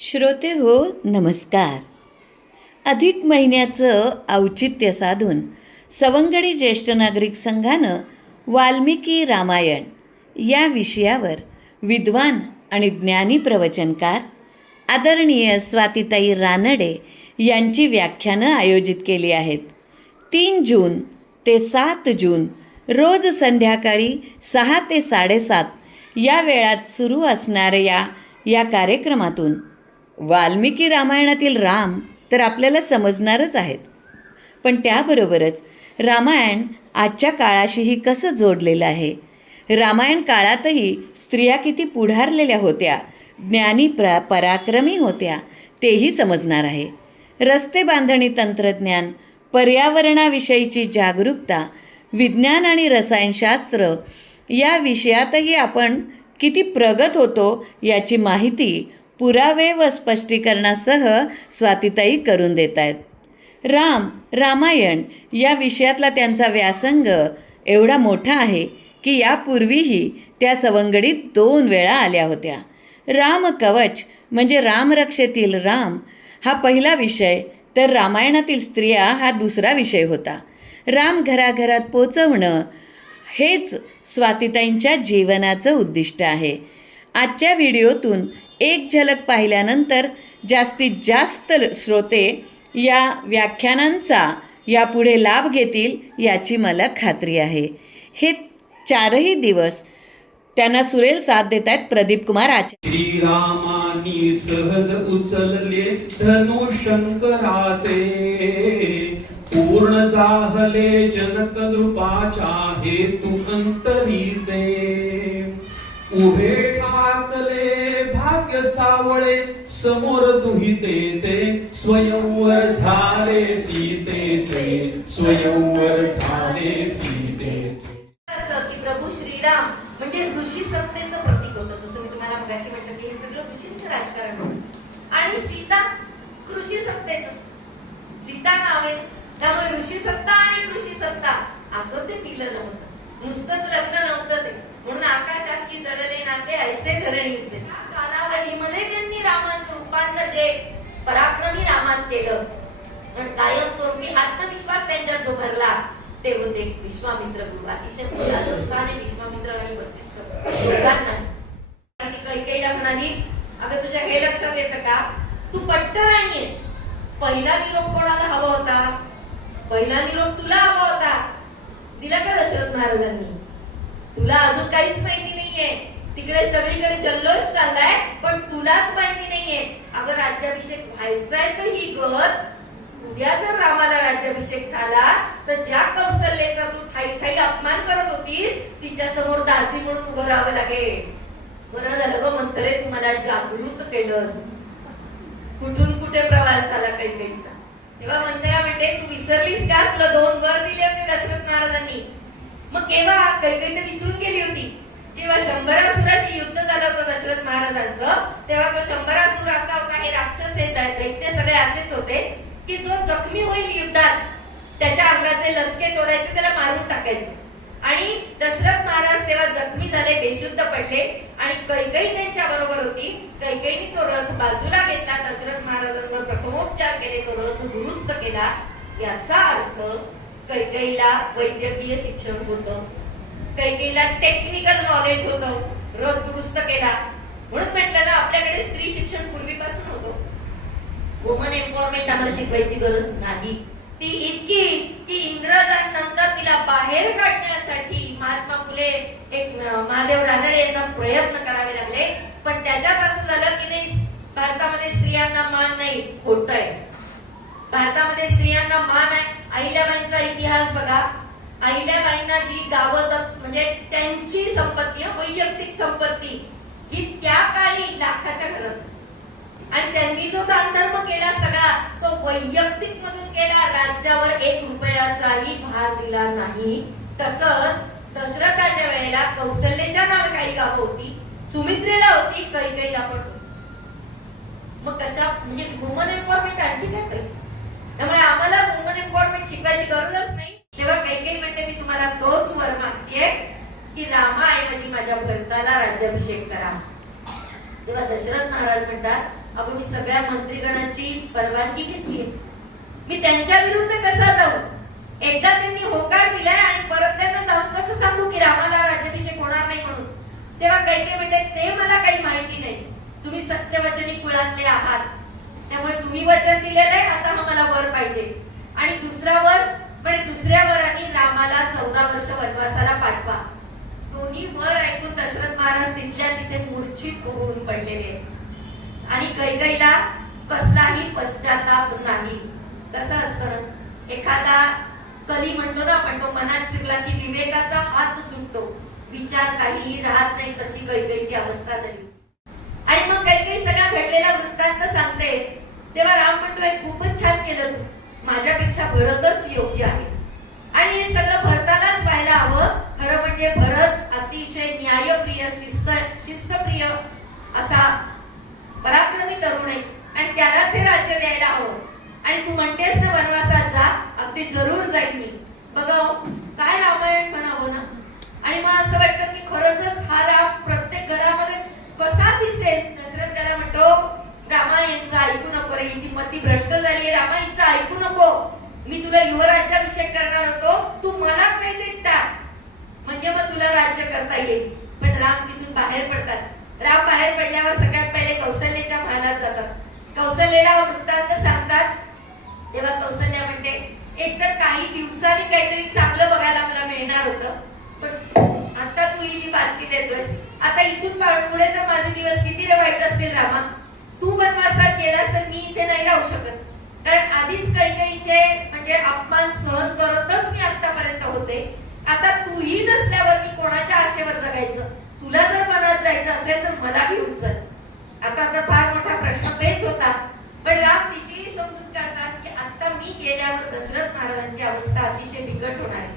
श्रोते हो, नमस्कार. अधिक महिन्याचं औचित्य साधून सवंगडी ज्येष्ठ नागरिक संघानं वाल्मिकी रामायण या विषयावर विद्वान आणि ज्ञानी प्रवचनकार आदरणीय स्वातीताई रानडे यांची व्याख्यानं आयोजित केली आहेत. 3 जून ते 7 जून रोज संध्याकाळी 6 ते 7:30 या वेळात सुरू असणाऱ्या या कार्यक्रमातून वाल्मिकी रामायणातील राम तर आपल्याला समजणारच आहेत, पण त्याबरोबरच रामायण आजच्या काळाशीही कसं जोडलेलं आहे, रामायण काळातही स्त्रिया किती पुढारलेल्या होत्या, ज्ञानी पराक्रमी होत्या तेही समजणार आहे. रस्ते बांधणी तंत्रज्ञान, पर्यावरणाविषयीची जागरूकता, विज्ञान आणि रसायनशास्त्र या विषयातही आपण किती प्रगत होतो याची माहिती पुरावे व स्पष्टीकरणासह स्वातीताई करून देत आहेत. रामायण या विषयातला त्यांचा व्यासंग एवढा मोठा आहे की यापूर्वीही त्या सवंगडीत 2 वेळा आल्या होत्या. रामकवच म्हणजे रामरक्षेतील राम हा पहिला विषय, तर रामायणातील स्त्रिया हा दुसरा विषय होता. राम घराघरात पोचवणं हेच स्वातीताईंच्या जीवनाचं उद्दिष्ट आहे. आजच्या व्हिडिओतून एक झलक पाहिल्यानंतर जास्तीत जास्त श्रोते या व्याख्यानांचा यापुढे लाभ घेतील याची मला खात्री आहे. हे 4ही दिवस त्यांना सुरेल साथ देत आहेत प्रदीप कुमार आचार्य. श्रीरामानी सहज उचलले धनु शंकराचे, पूर्ण जाहले जनकदृपाच्या हेतू अंतरीचे. उभे टाकले भाग्य सावळे समोर दुहितेचे, स्वयंवर झाले सीतेचे, स्वयंवर झाले सीतेचे. प्रभू श्रीराम म्हणजे ऋषी सत्तेचं प्रतीक होतं. जसं मी तुम्हाला मगाशी म्हटलं की हे सगळं ऋषींचं राजकारण होतं. आणि सीता कृषी सत्तेचं, सीता नाव आहे त्यामुळे ऋषी सत्ता आणि कृषी सत्ता असं ते पिलं नव्हतं, नुसतंच लग्न नव्हतं ते. म्हणून आकाशाशी जडले नाते ऐसे धरणीचे. कालावधीमध्ये त्यांनी रामाचं रूपांतर जे पराक्रमी रामात केलं, पण कायमस्वरूपी आत्मविश्वास त्यांच्यात जो भरला ते होते विश्वामित्र गुरु. अतिशय मुलाचं स्थान आहे विश्वामित्र आणि वसिष्ठ दोघांना. कैकेयीला म्हणाली, अगं तुझ्या हे लक्षात येतं का, तू पट्टराणी आहेस. पहिला निरोप कोणाला हवा होता? पहिला निरोप तुला हवा होता. दिला का दशरथ महाराजांनी? तुला अजून काहीच माहिती नाहीये, तिकडे सगळीकडे जल्लोष चाललाय, पण तुलाच माहिती नाहीये. अगं राज्याभिषेक व्हायचाय तर ही गत. उद्या जर रामाला राज्याभिषेक झाला तर ज्या कौशल्याचा तू ठाई अपमान करत होतीस तिच्या समोर दासी म्हणून उभं राहावं लागेल. बरं झालं ग मंत्रे, तुम्हाला जागृत केलं. कुठून कुठे प्रवास झाला कैकेयीचा. तेव्हा मंत्रा म्हणते, तू विसरलीस का? तुला 2 वर दिले होते दशरथ महाराजांनी. मग केव्हा? कैकेयी तर विसरून गेली होती. जेव्हा शंभरासुराशी युद्ध झालं होतं दशरथ महाराजांचं, तेव्हा तो शंभरासुर असा होता, हे राक्षस हे दैत्य सगळे असेच होते की जो जखमी होईल युद्धात त्याच्या अंगाचे लचके तोडायचे, त्याला मारून टाकायचे. आणि दशरथ महाराज तेव्हा जखमी झाले, बेशुद्ध पडले आणि कैकेयी त्यांच्या बरोबर होती. कैकेयीने तो रथ बाजूला घेतला, दशरथ महाराजांवर प्रथमोपचार केले, तो रथ दुरुस्त केला. याचा अर्थ कैकेयीला वैद्यकीय शिक्षण होतं, कैकेयीला टेक्निकल नॉलेज होतं, रथ दुरुस्त केला. म्हणून म्हटलं ना, आपल्याकडे स्त्री शिक्षण पूर्वीपासून होतं. वुमन एम्पॉवरमेंट आम्हाला शिकवायची गरज नाही. ती इतकी की इंग्रजांनंतर तिला बाहेर काढण्यासाठी महात्मा फुले एक महादेव रानडे यांना प्रयत्न करावे लागले. पण त्याच्यात असं झालं की नाही, भारतामध्ये स्त्रियांना मान नाही. खोटं आहे. भारतामध्ये स्त्रियांना मान आहे. अहिल्याबाईंचा इतिहास बघा. अहिल्याबाईंना जी गावं म्हणजे त्यांची संपत्ती, वैयक्तिक संपत्ती ही त्या काळी लाखाच्या घरात, आणि त्यांनी जो दानधर्म केला सगळा तो वैयक्तिक मधून केला. राज्यावर 1 रुपयाचाही भार दिला नाही. तसंच दशरथाच्या वेळेला कौशल्याच्या नावे काही गावं होती, सुमित्रेला होती, कैकेयीला पण होती. मग कशा म्हणजे वुमन एम्पॉवरमेंट आणखी काय पाहिजे? त्यामुळे आम्हाला वुमन एम्पॉवरमेंट शिकवायची गरजच नाही. तेव्हा कैकेयी म्हणते, मी तुम्हाला तोच वर मागतेय की रामाऐवजी माझ्या भरताला राज्याभिषेक करा. तेव्हा दशरथ महाराज म्हणतात, अगं मी सगळ्या मंत्रीगणाची परवानगी घेतली, मी त्यांच्या विरुद्ध कसा जाऊ? एकदा त्यांनी होकार दिलाय आणि परत त्यांना जाऊन कसं सांगू की रामाला राज्याभिषेक होणार नाही म्हणून? तेव्हा कैकेयी म्हणते ते मला काही माहिती नाही, तुम्ही सत्यवचनी कुळातले आहात, त्यामुळे तुम्ही वचन दिलेलं आहे, आता हा मला वर पाहिजे. आणि दुसरा वर म्हणजे दुसऱ्या वरांनी रामाला 14 वर्ष वनवासाला पाठवा. दोन्ही वर ऐकून दशरथ महाराज तिथल्या तिथे मूर्छित होऊन पडलेले आणि कैकेयीला कसलाही पश्चाताप नाही. कसं असतं, एखादा कली म्हणतो ना आपण, तो मनात शिरला की विवेकाचा हात सुटतो, विचार काहीही राहत नाही, तशी कैकेयीची अवस्था झाली. आणि मग कैकेयी सगळा घडलेला वृत्तांत सांगते, तेव्हा राम म्हणतोय खूपच छान केलं तू, माझ्यापेक्षा भरतच योग्य आहे. आणि हे सगळं भरतालाच व्हायला हवं. खरं म्हणजे भरत अतिशय न्यायप्रिय, शिस्तप्रिय असा पराक्रमी तरुण आहे आणि त्यालाच हे राज्य द्यायला हवं. आणि तू म्हणतेस ना वनवासात जा, अगदी जरूर जाईल मी. बघा काय रामायण म्हणावं ना. आणि मग असं वाटतं की खरंच हा राम प्रत्येक घरामध्ये कसा दिसेल. दशरथ त्याला म्हणतो रामा यांचं ऐकू नको रे, हिची मती भ्रष्ट झाली, रामा हिचं ऐकू नको, मी तुला युवराज्याभिषेक करणार होतो, तू मला प्रेरित टाक म्हणजे मग तुला राज्य करता येईल. पण राम तिथून बाहेर पडतात. राम बाहेर पडल्यावर सगळ्यात पहिले कौशल्याच्या महालात जातात. कौशल्याला वृत्तांत सांगतात. तेव्हा कौशल्या म्हणते एकतर काही दिवसांनी काहीतरी चांगलं बघायला मला मिळणार होतं, पण आता तू ही बातमी देतोयस, आता इथून पुढे तर माझे दिवस किती वाईट असतील रामा. तू वनवासात गेलास तर मी इथे नाही राहू शकत, कारण आधीच कैकेयीचे म्हणजे अपमान सहन करतच मी आतापर्यंत होते. आता तूही नसल्यावर मी कोणाच्या आशेवर जगायचं? तुला जर मनात जायचं असेल तर मला घेऊन चल. आता तर फार मोठा प्रश्न पेच होता, पण राम तिची समजूत काढतात की आता मी गेल्यावर दशरथ महाराजांची अवस्था अतिशय बिकट होणार आहे.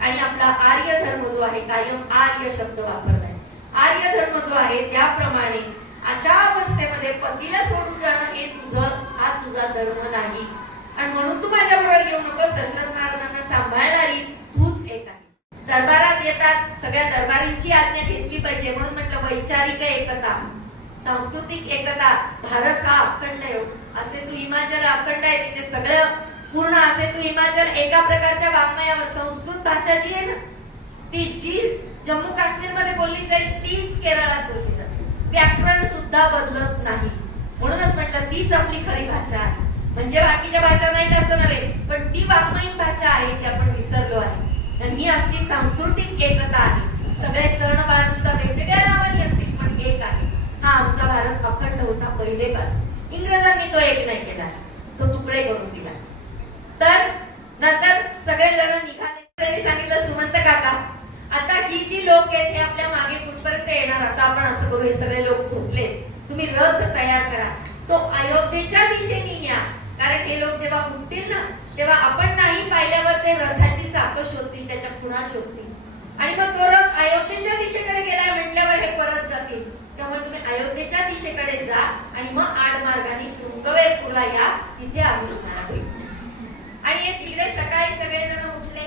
आणि आपला आर्य धर्म जो आहे, कायम आर्य शब्द वापरलाय, आर्य धर्म जो आहे त्याप्रमाणे अशा अवस्थेमध्ये पतीला सोडून जाणं हे हा तुझा धर्म नाही. आणि म्हणून तू माझ्या बरोबर येऊ नकोस, दशरथ महाराजांना सांभाळणारी तूच येत आहे. दरबारात येतात, सगळ्या दरबारींची आज्ञा घेतली पाहिजे म्हणून म्हटलं वैचारिक एकता, सांस्कृतिक एकता. भारत हा अखंड आहे, असे तू हिमाचल अखंड आहे, तिथे सगळं पूर्ण असे तू हिमाचल एका प्रकारच्या वाङ्मयावर. संस्कृत भाषा जी आहे ना, ती जी जम्मू काश्मीर मध्ये बोलली जाईल तीच केरळात बोलली जाते, व्याकरण सुद्धा बदलत नाही. म्हणूनच म्हटलं तीच आपली खरी भाषा आहे. म्हणजे बाकीच्या भाषा नाही असं नव्हे, पण ती वाङ्मयीन भाषा आहे जी आपण विसरलो आहे. आणि ही आमची सांस्कृतिक एकता आहे. सगळे सण वार सुद्धा वेगवेगळ्या नावाने असतील पण एक आहे. हा आमचा भारत अखंड होता पहिलेपासून. इंग्रजांनी तो एक नाही केला, तो तुकडे करून दिला. तर नंतर सगळे जण निघाले. त्यांनी सांगितलं सुमंत काका, आता ही जी लोक आहेत हे आपल्या मागे कुठपर्यंत येणार, आता आपण असं करू, हे सगळे लोक झोपले, तुम्ही रथ तयार करा, तो अयोध्येच्या दिशेने न्या. कारण हे लोक जेव्हा उठतील ना, तेव्हा आपण नाही पाहिल्यावर ते रथाची चाकं शोधतील, त्याच्या खुणा शोधतील, आणि मग तो रथ अयोध्येच्या दिशेकडे गेलाय म्हटल्यावर हे परत जातील. त्यामुळे तुम्ही अयोध्येच्या दिशेकडे जा आणि मग आडमार्गाने शृंगवेरपूरला या, तिथे आम्ही होणार. आणि हे तिकडे सकाळी सगळेजण उठले.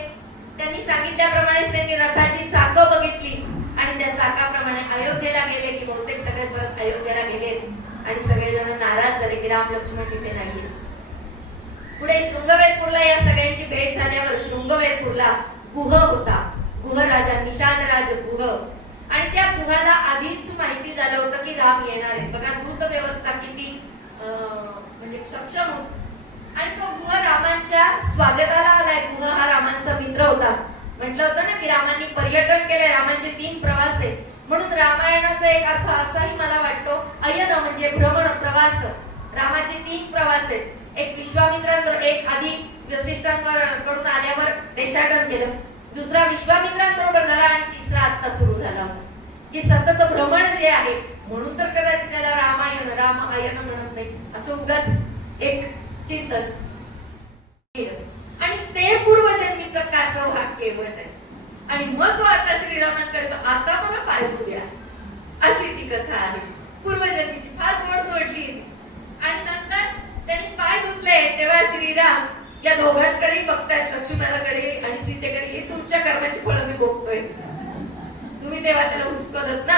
त्यांनी सांगितल्याप्रमाणे त्यांनी रथाची चाकं बघितली आणि त्या चाकाप्रमाणे अयोध्येला गेले की बहुतेक सगळे परत अयोध्येला गेले. आणि सगळेजण नाराज झाले की राम लक्ष्मण तिथे नाहीये. पुढे शृंगवेरपूरला या सगळ्यांची भेट झाल्यावर शृंगवेरपूरला गुह होता, गुह राजा, निषादराज गुह. आणि त्या गुहाला आधीच माहिती झालं होतं की राम येणार आहे. बघा दूत व्यवस्था किती म्हणजे सक्षम होती. आणि तो गुह रामांच्या स्वागताला आलाय. गुह हा रामांचा मित्र होता. म्हटलं होतं ना की रामांनी पर्यटन केलंय, रामांचे 3 प्रवास आहेत. म्हणून रामायणाचा एक अर्थ असाही मला वाटतो, अयन म्हणजे भ्रमण, प्रवास. रामाचे 3 प्रवास आहेत. एक विश्वामित्रांवर, एक आधी वसिष्ठांकडून आल्यावर देशाटन केलं, दुसरा विश्वामित्रांबरोबर झाला आणि तिसरा आता सुरू झाला की सतत भ्रमण जे आहे. म्हणून तर कदाचित त्याला रामायण, राम आयन म्हणत नाही, असं उगाच एक चिंतन. आणि ते पूर्वजन्मीचं कासव हा केवळ आहे. आणि मग तो आता श्रीरामांकडे, आता मला पाय धुया, अशी ती कथा आहे. पूर्वजन्मीची फार गोड जोडली. आणि नंतर त्यांनी पाय धुतले तेव्हा श्रीराम या दोघांकडे बघतायत, लक्ष्मणाकडे आणि सीतेकडे. ही तुमच्या कर्माची फळं मी बघतोय, तुम्ही तेव्हा त्याला हुसकलत ना.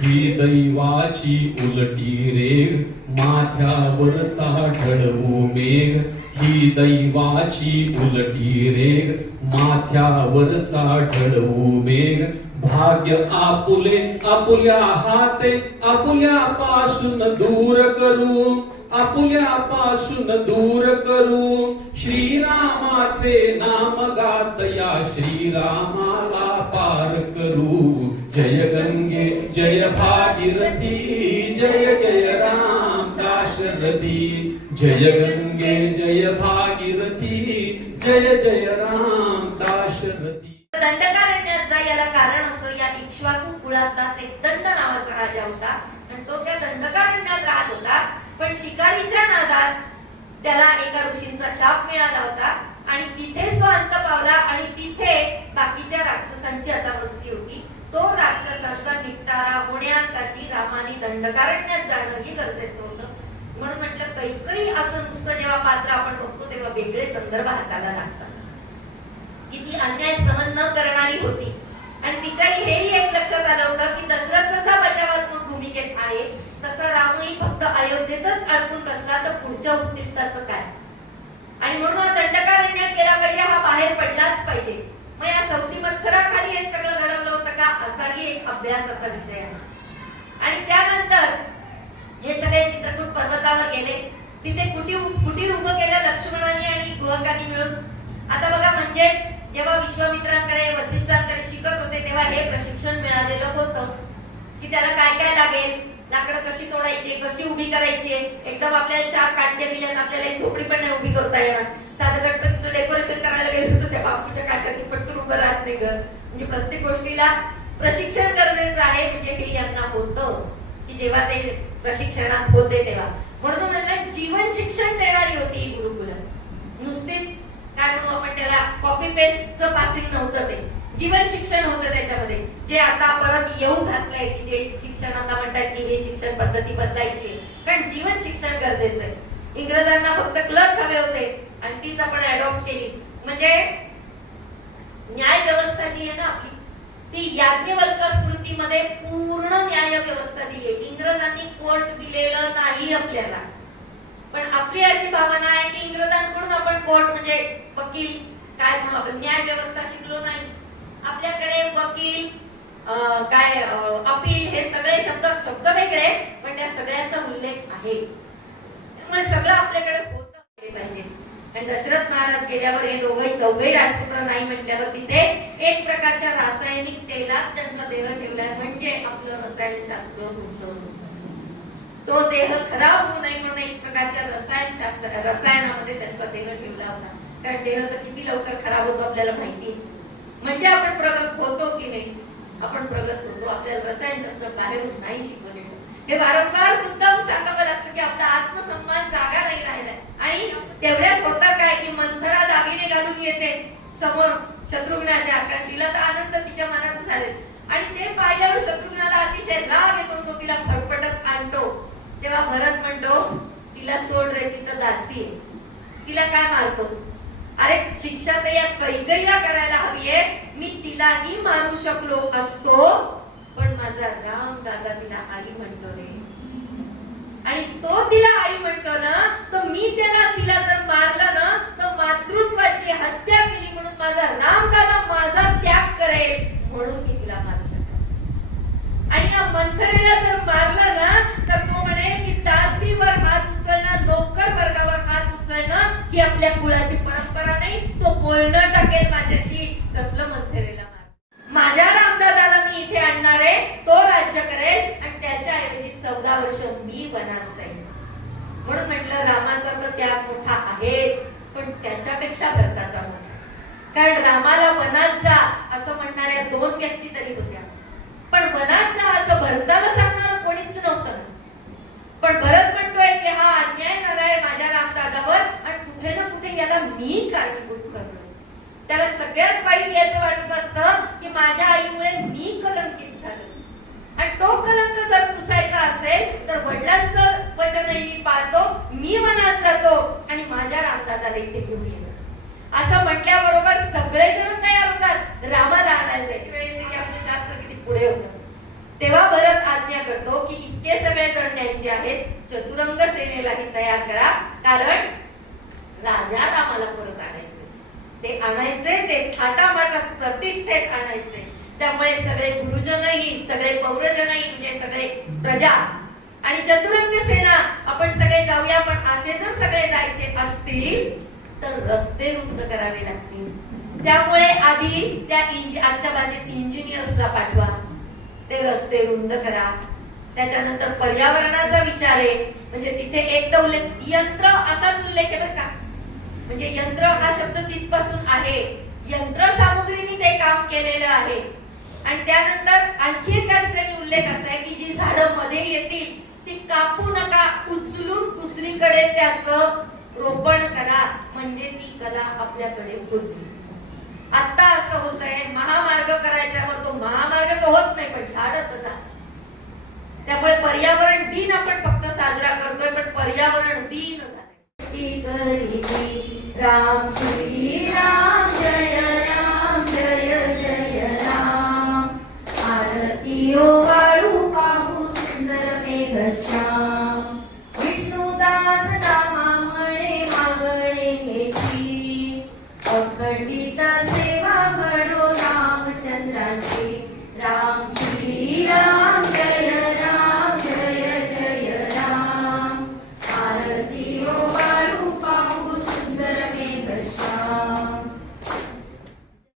ही दैवाची उलटी रे मेघ माथ्यावरचा ढळवू मेघ ही दैवाची उलटी रेग माथ्यावरचा ढळवू मेघ भाग्य आपुले आपुल्या हाते आपुल्यापासून दूर करू आपुल्यापासून दूर करू श्रीरामाचे नाम गात या श्रीरामाला पार करू जय गंगे जय भागीरथी जय जय राम दाशरथी जय गंगे जय भागीरथी जय जय राम दाशरथी. दंडकारण्याचा याला कारण असं या इक्ष्वाकू कुळातलाच एक दंड नावाचा राजा होता आणि तो त्या दंडकारण्यात राहत होता. पण शिकारीच्या नादात त्याला एका ऋषींचा शाप मिळाला होता आणि तिथेच तो अंत पावला आणि तिथे बाकीच्या राक्षसांची आता वस्ती होती. तो राक्षसांचा निपटारा होण्यासाठी रामाने दंडकारण्यात जाणं ही गरजेचं होतं. म्हणून म्हटलं कैकई असं नुसतं जेव्हा पात्र आपण बघतो तेव्हा वेगळे संदर्भ हाताला लागतात की ती अन्याय सहन न करणारी होती आणि तिच्याही हेही एक लक्षात आलं होतं की दशरथ कसा बचावात्मक भूमिकेत आहे तसं रामही फक्त अयोध्येतच अडकून बसला तर पुढच्या उद्दिष्टाचं काय. आणि म्हणून हा दंडकारण्यात गेला पाहिजे, हा बाहेर पडलाच पाहिजे. मग या सौती मत्सराखाली हे सगळं घडवलं होतं का असाही एक अभ्यासाचा विषय आहे. आणि त्यानंतर हे सगळे चित्रकूट पर्वतावर गेले. तिथे कुटीर उभं केलं लक्ष्मणाने आणि गुहकांनी मिळून. आता बघा म्हणजेच जेव्हा विश्वामित्रांकडे वसिष्ठांकडे शिकत होते तेव्हा हे प्रशिक्षण मिळालेलं होतं की त्याला काय काय लागेल, लाकडं कशी तोडायची, कशी उभी करायची. एकदम आपल्याला 4 काट्या दिल्यात आपल्याला एक झोपडी पण नाही उभी करता येणार. साधं गणपतीचं डेकोरेशन करायला गेलं होतं त्या बापूच्या काट्याने पटकन उभं राहत नाही घर. म्हणजे प्रत्येक गोष्टीला प्रशिक्षण गरजेचं आहे. म्हणजे हे यांना होतं की जेव्हा ते प्रशिक्षणात होते तेव्हा. म्हणून म्हणलं जीवन शिक्षण देणारी होती ही गुरुकुलं. नुसतीच काय म्हणू आपण त्याला कॉपी पेस्टचं पासिंग नव्हतं, ते जीवन शिक्षण होतं त्याच्यामध्ये. जे आता परत येऊ घातलंय की जे शिक्षण आता म्हणतात की हे शिक्षण पद्धती बदलायची, कारण जीवन शिक्षण गरजेचं आहे. इंग्रजांना फक्त क्लर्क हवे होते आणि तीच आपण अडॉप्ट केली. म्हणजे न्याय व्यवस्था जी आहे ना आपली ती याज्ञवल्क स्मृतीमध्ये पूर्ण न्याय व्यवस्था दिली. इंग्रजांनी कोर्ट दिलेलं नाही आपल्याला, पण आपली अशी भावना आहे की इंग्रजांकडून आपण कोर्ट म्हणजे वकील काय म्हणू आपण न्याय व्यवस्था शिकलो नाही. आपल्याकडे वकील काय अपील हे सगळे शब्द वेगळे पण त्या सगळ्यांचा उल्लेख आहे. त्यामुळे सगळं आपल्याकडे होतं पाहिजे. आणि दशरथ महाराज गेल्यावर हे चौघही राजपुत्र नाही म्हटल्यावर तिथे एक प्रकारच्या रासायनिक तेलात त्यांचा देह ठेवलाय. म्हणजे आपलं रसायनशास्त्र होतं. तो देह खराब होऊ नये म्हणून एक प्रकारच्या रसायनामध्ये त्यांचा देह ठेवला होता. कारण देह तर किती लवकर खराब होतो आपल्याला माहिती. म्हणजे आपण प्रगत होतो की नाही, आपण प्रगत होतो. आपल्याला रसायनशास्त्र बाहेरून नाही शिकवले. हे वारंवार मुद्दाम सांगावं लागतं की आपला आत्मसन्मान जागा नाही राहिलाय. आणि तेवढ्यात होता काय की मंथरा दागिने घालून येते समोर शत्रुघ्नाच्या, कारण तिला तर आनंद तिच्या मनात झाले. आणि ते पाहिल्यावर शत्रुघ्नाला अतिशय राग येतो. तो तिला फरफटत आणतो. तेव्हा भरत म्हणतो तिला सोड रे, ती तर दासी आहे, तिला काय मारतोस. अरे शिक्षा तर या कैकईला करायला हवीये. मी तिलाही मारू शकलो असतो पण माझा राम दादा तिला आई म्हणतो रे. आणि तो तिला आई म्हणतो ना तर मी तिला जर मारलं ना तर मातृत्वाची हत्या केली म्हणून माझा राम दादा माझा त्याग करेल म्हणून मी तिला मारू शकतो. आणि या मंथरेला जर मारलं ना तर तो म्हणेल की दासीवर हात उचलणं, नोकर वर्गावर हात उचलणं ही आपल्या कुळाची परंपरा नाही. तो बोलणं टाकेल माझ्याशी. कसलं मंथरेला मार. माझ्या रामदादाला मी इथे आणणार आहे, तो राज्य करेल आणि त्याच्याऐवजी 14 वर्ष मी वनात जाईल. म्हणून म्हटलं रामाचा तर त्याग मोठा आहेच पण त्याच्यापेक्षा भरताचा मोठा. कारण रामाला वनात जा असं म्हणणाऱ्या 2 व्यक्ती तरी होत्या, पण वनात जा असं भरताला सांगणार कोणीच नव्हतं. पण भरत म्हणतोय की हा अन्याय झालाय माझ्या रामदादावर आणि कुठे ना कुठे याला मी कारणीभूत करतोय. त्याला सगळ्यात वाईट याचं वाटत असतं की माझ्या आईमुळे मी कलंकित झालो. आणि तो कलंक जर पुसायचा असेल तर वडिलांचं वचनही मी पाळतो, मी वनात जातो आणि माझ्या रामदादाला इथे घेऊन येतो. असं म्हटल्याबरोबर सगळेजण तयार होतात रामाला आणायला. त्याची वेळ येते की आपलं शास्त्र किती पुढे होतं. तेव्हा भरत आज्ञा करतो की इतके सगळे जण न्यायचे आहेत चतुरंग सेनेलाही तयार करा, कारण राजा रामाला परत आणायचे. ते आणायचे, ते थाटामाटात प्रतिष्ठेत आणायचे. त्यामुळे सगळे गुरुजनही, सगळे पौरजनही, म्हणजे सगळे प्रजा आणि चतुरंग सेना आपण सगळे जाऊया. पण असे जर सगळे जायचे असतील तर रस्ते रुंद करावे लागतील. त्यामुळे आधी त्या आजच्या भाषेत इंजिनियर्सला पाठवा, ते रस्ते रुंद करा. त्याच्यानंतर पर्यावरणाचा विचार आहे, म्हणजे तिथे एक तर उल्लेख, यंत्र असाच उल्लेख आहे बरं का, म्हणजे यंत्र हा शब्द तिथपासून आहे, यंत्रसामुग्रीने ते काम केलेलं आहे. आणि त्यानंतर आणखी एका ठिकाणी उल्लेख असा आहे की जी झाडं मध्ये येतील ती कापू नका, उचलून दुसरीकडे त्याचं रोपण करा, म्हणजे ती कला आपल्याकडे होती. आता असं होत आहे, महामार्ग करायच्यावर तो महामार्ग तो होत नाही, पण झाडं तर जात. त्यामुळे पर्यावरण दिन आपण फक्त साजरा करतोय, पण पर्यावरण दिन राम श्री राम जय राम जय जय राम. आरती ओवाळू पाहू सुंदर मेघश्याम. विष्णुदास नामा म्हणे मागणे हेची, अखंडित